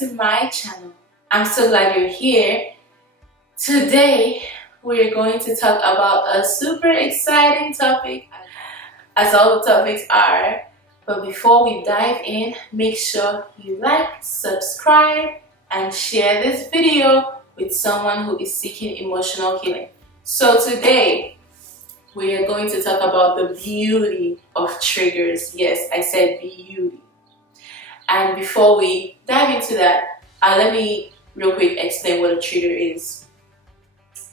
to my channel. I'm so glad you're here. Today we're going to talk about a super exciting topic, as all the topics are. But before we dive in, make sure you like, subscribe, and share this video with someone who is seeking emotional healing. So today we are going to talk about the beauty of triggers. Yes, I said beauty. And before we dive into that, let me real quick explain what a trigger is.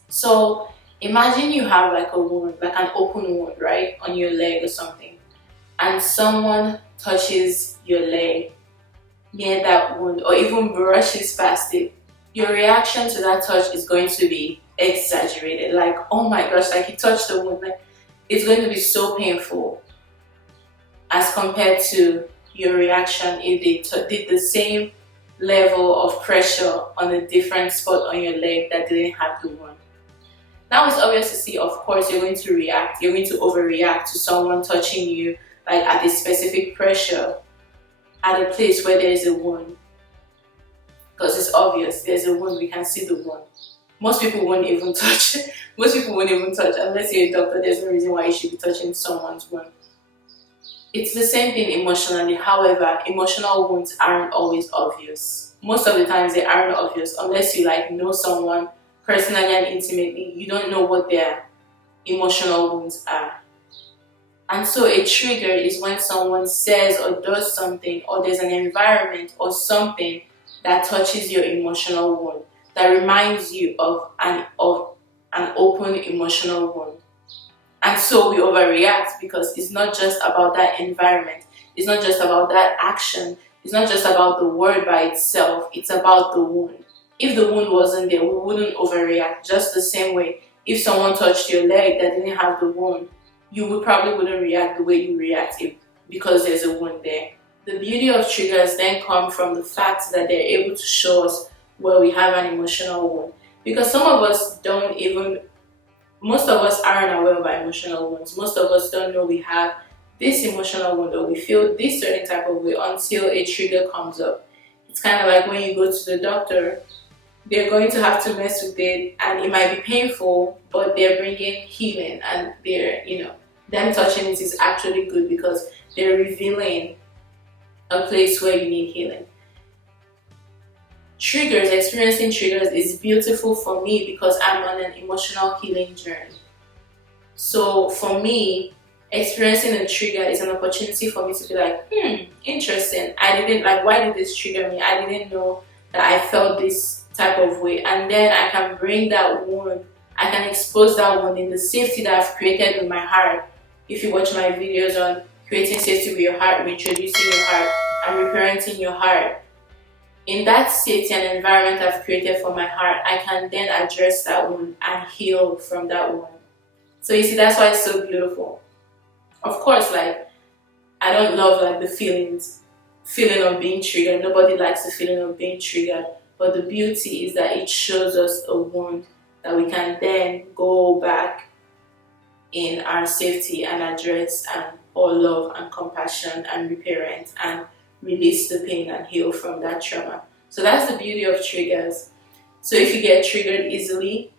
So imagine you have like a wound, like an open wound, right, on your leg or something, and someone touches your leg near that wound or even brushes past it. Your reaction to that touch is going to be exaggerated, like, oh my gosh, like he touched the wound. Like, it's going to be so painful as compared to your reaction if they did the same level of pressure on a different spot on your leg that didn't have the wound. Now it's obvious to see, of course, you're going to react, you're going to overreact to someone touching you like at a specific pressure at a place where there is a wound. Because it's obvious, there's a wound, we can see the wound. Most people won't even touch. Most people won't even touch unless you're a doctor. There's no reason why you should be touching someone's wound. It's the same thing emotionally. However, emotional wounds aren't always obvious. Most of the times they aren't obvious unless you like know someone personally and intimately. You don't know what their emotional wounds are. And so a trigger is when someone says or does something, or there's an environment or something that touches your emotional wound, that reminds you of an open emotional wound. And so we overreact because it's not just about that environment, it's not just about that action, it's not just about the word by itself, it's about the wound. If the wound wasn't there, we wouldn't overreact. Just the same way, if someone touched your leg that didn't have the wound, you probably wouldn't react the way you react because there's a wound there. The beauty of triggers then comes from the fact that they're able to show us where we have an emotional wound. Because some of us most of us aren't aware of our emotional wounds. Most of us don't know we have this emotional wound or we feel this certain type of way until a trigger comes up. It's kind of like when you go to the doctor, they're going to have to mess with it and it might be painful, but they're bringing healing and them touching it is actually good because they're revealing a place where you need healing. Triggers, experiencing triggers is beautiful for me because I'm on an emotional healing journey. So for me, experiencing a trigger is an opportunity for me to be like, interesting. Why did this trigger me? I didn't know that I felt this type of way. And then I can bring that wound, I can expose that wound in the safety that I've created with my heart. If you watch my videos on creating safety with your heart, reintroducing your heart, and reparenting your heart, in that safety and environment I've created for my heart, I can then address that wound and heal from that wound. So you see, that's why it's so beautiful. Of course, like, I don't love the feeling of being triggered. Nobody likes the feeling of being triggered. But the beauty is that it shows us a wound that we can then go back in our safety and address and pour love and compassion and reparent and release the pain and heal from that trauma. So that's the beauty of triggers. So if you get triggered easily,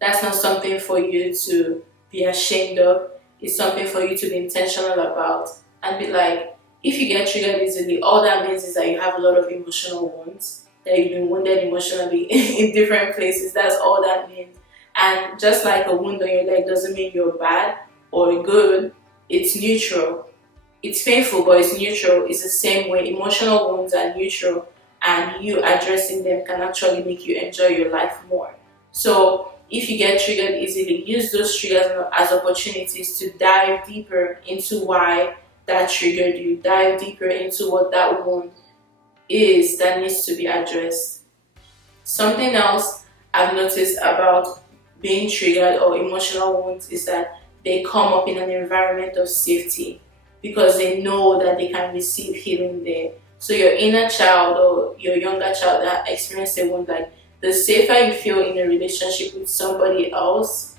that's not something for you to be ashamed of. It's something for you to be intentional about and be like, if you get triggered easily, all that means is that you have a lot of emotional wounds, that you've been wounded emotionally in different places. That's all that means. And just like a wound on your leg doesn't mean you're bad or good, it's neutral. It's painful, but it's neutral. It's the same way. Emotional wounds are neutral, and you addressing them can actually make you enjoy your life more. So if you get triggered easily, use those triggers as opportunities to dive deeper into why that triggered you. Dive deeper into what that wound is that needs to be addressed. Something else I've noticed about being triggered or emotional wounds is that they come up in an environment of safety, because they know that they can receive healing there. So your inner child or your younger child that experienced a wound, like, the safer you feel in a relationship with somebody else,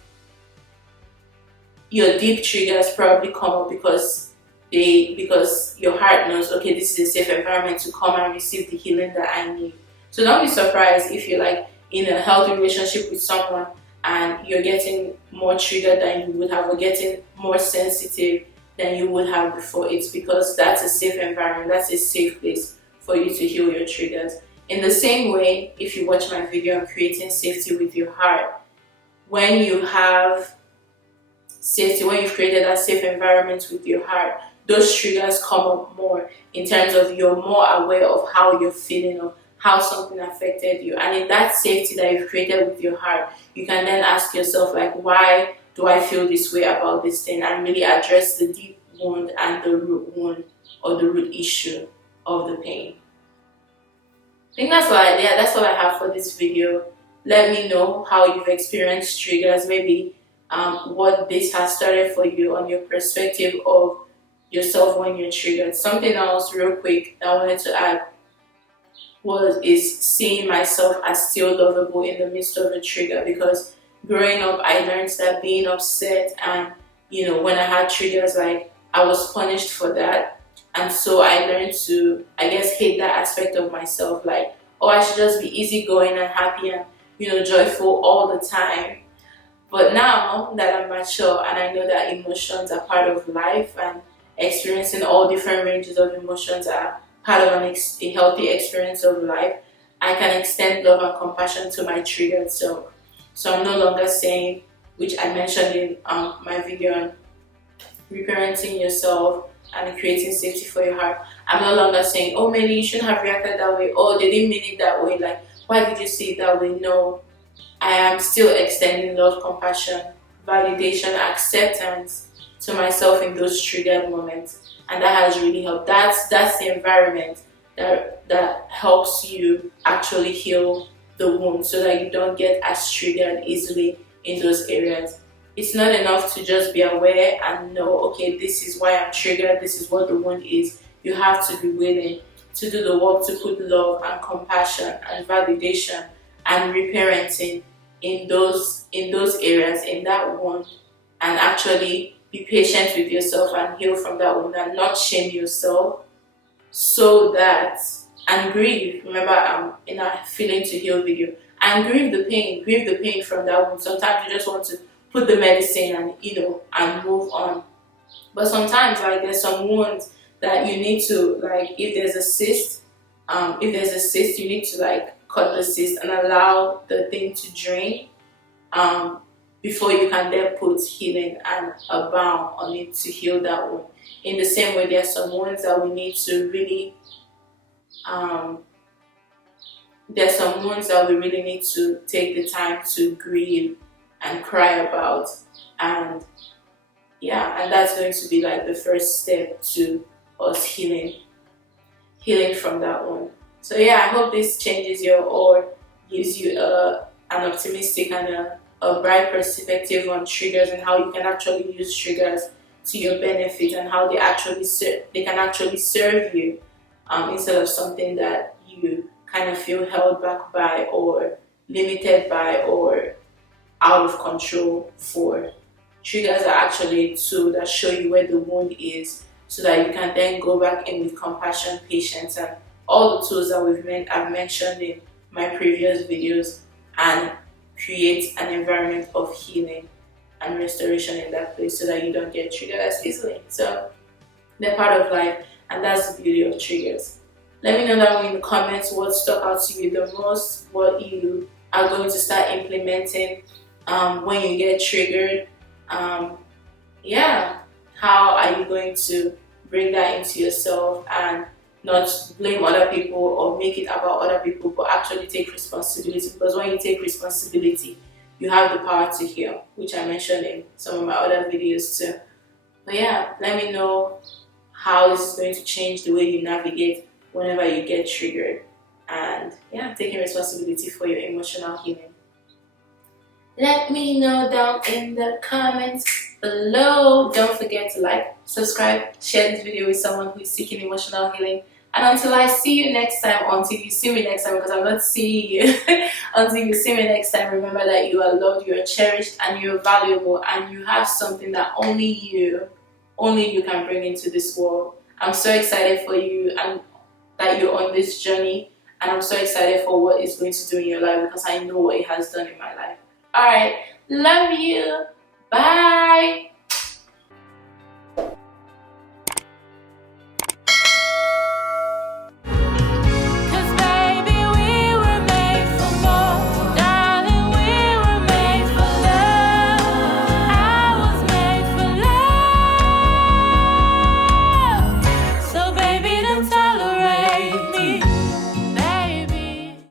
your deep triggers probably come up because because your heart knows, okay, this is a safe environment to come and receive the healing that I need. So don't be surprised if you're like in a healthy relationship with someone and you're getting more triggered than you would have, or getting more sensitive than you would have before. It's because that's a safe environment, that's a safe place for you to heal your triggers. In the same way, if you watch my video on creating safety with your heart, when you have safety, when you've created that safe environment with your heart, those triggers come up more, in terms of you're more aware of how you're feeling, of how something affected you. And in that safety that you've created with your heart, you can then ask yourself, like, why do I feel this way about this thing? And really address the deep wound and the root wound, or the root issue of the pain. I think that's what I have for this video. Let me know how you've experienced triggers, maybe what this has started for you, on your perspective of yourself when you're triggered. Something else real quick that I wanted to add is seeing myself as still lovable in the midst of a trigger, because growing up I learned that being upset and when I had triggers, like, I was punished for that. And so I learned to, I guess, hate that aspect of myself, like, oh, I should just be easygoing and happy and joyful all the time. But now that I'm mature and I know that emotions are part of life, and experiencing all different ranges of emotions are part of a healthy experience of life, I can extend love and compassion to my triggered self. So I'm no longer saying, which I mentioned in my video on reparenting yourself and creating safety for your heart, I'm no longer saying, oh, maybe you shouldn't have reacted that way, oh, they didn't mean it that way, like, why did you say it that way? No, I am still extending love, compassion, validation, acceptance to myself in those triggered moments. And that has really helped. That's the environment that helps you actually heal the wound, so that you don't get as triggered easily in those areas. It's not enough to just be aware and know, okay, this is why I'm triggered, this is what the wound is. You have to be willing to do the work to put love and compassion and validation and reparenting in those areas, in that wound, and actually be patient with yourself and heal from that wound, and not shame yourself, so that, and grieve. Remember, in our feeling to heal video, and grieve the pain from that wound. Sometimes you just want to put the medicine and and move on. But sometimes, like, there's some wounds that you need to, like, if there's a cyst, you need to, like, cut the cyst and allow the thing to drain before you can then put healing and a balm on it to heal that wound. In the same way, there are some wounds that we need to really need to take the time to grieve and cry about, and that's going to be like the first step to us healing from that one. So I hope this changes you, or gives you an optimistic and a bright perspective on triggers, and how you can actually use triggers to your benefit, and how they can actually serve you, instead of something that you kind of feel held back by, or limited by, or out of control for. Triggers are actually a tool that show you where the wound is, so that you can then go back in with compassion, patience, and all the tools that I've mentioned in my previous videos, and create an environment of healing and restoration in that place, so that you don't get triggered as easily. So they're part of life, and that's the beauty of triggers. Let me know down in the comments what stuck out to you the most, what you are going to start implementing when you get triggered. How are you going to bring that into yourself, and not blame other people or make it about other people, but actually take responsibility? Because when you take responsibility, you have the power to heal, which I mentioned in some of my other videos too. But let me know how this is going to change the way you navigate whenever you get triggered, and taking responsibility for your emotional healing. Let me know down in the comments below. Don't forget to like, subscribe, share this video with someone who is seeking emotional healing. And until I see you next time, until you see me next time, because I'm not seeing you, until you see me next time, remember that you are loved, you are cherished, and you're valuable, and you have something that only you only you can bring into this world. I'm so excited for you and that you're on this journey, and I'm so excited for what it's going to do in your life because I know what it has done in my life. Alright, love you. Bye.